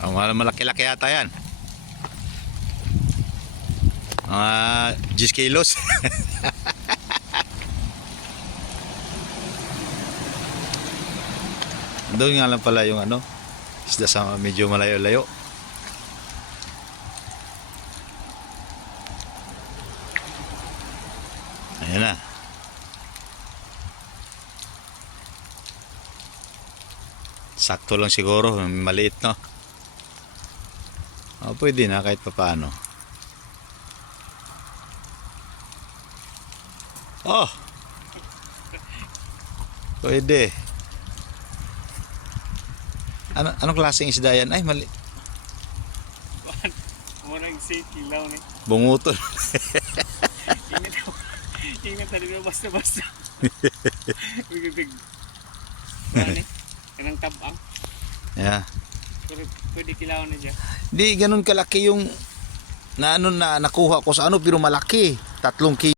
Oh, malaki-laki yata yan. Mga 10 kilos. Doon nga lang pala yung ano, isda sa medyo malayo-layo. Ayan na. Sakto lang siguro, maliit no. Oh, pwede na kahit papaano. Oh. Pwede. Anong klaseng isda yan? Ay, mali. Murang si kilaw ni. Bungutol. Ingat tadi mo basta-basta. Big. Mani, kanang tabang. Yeah. Pero pwede kilaw na dyan. Di ganun kalaki yung na nakuha ko sa ano pero malaki. 3 kilo.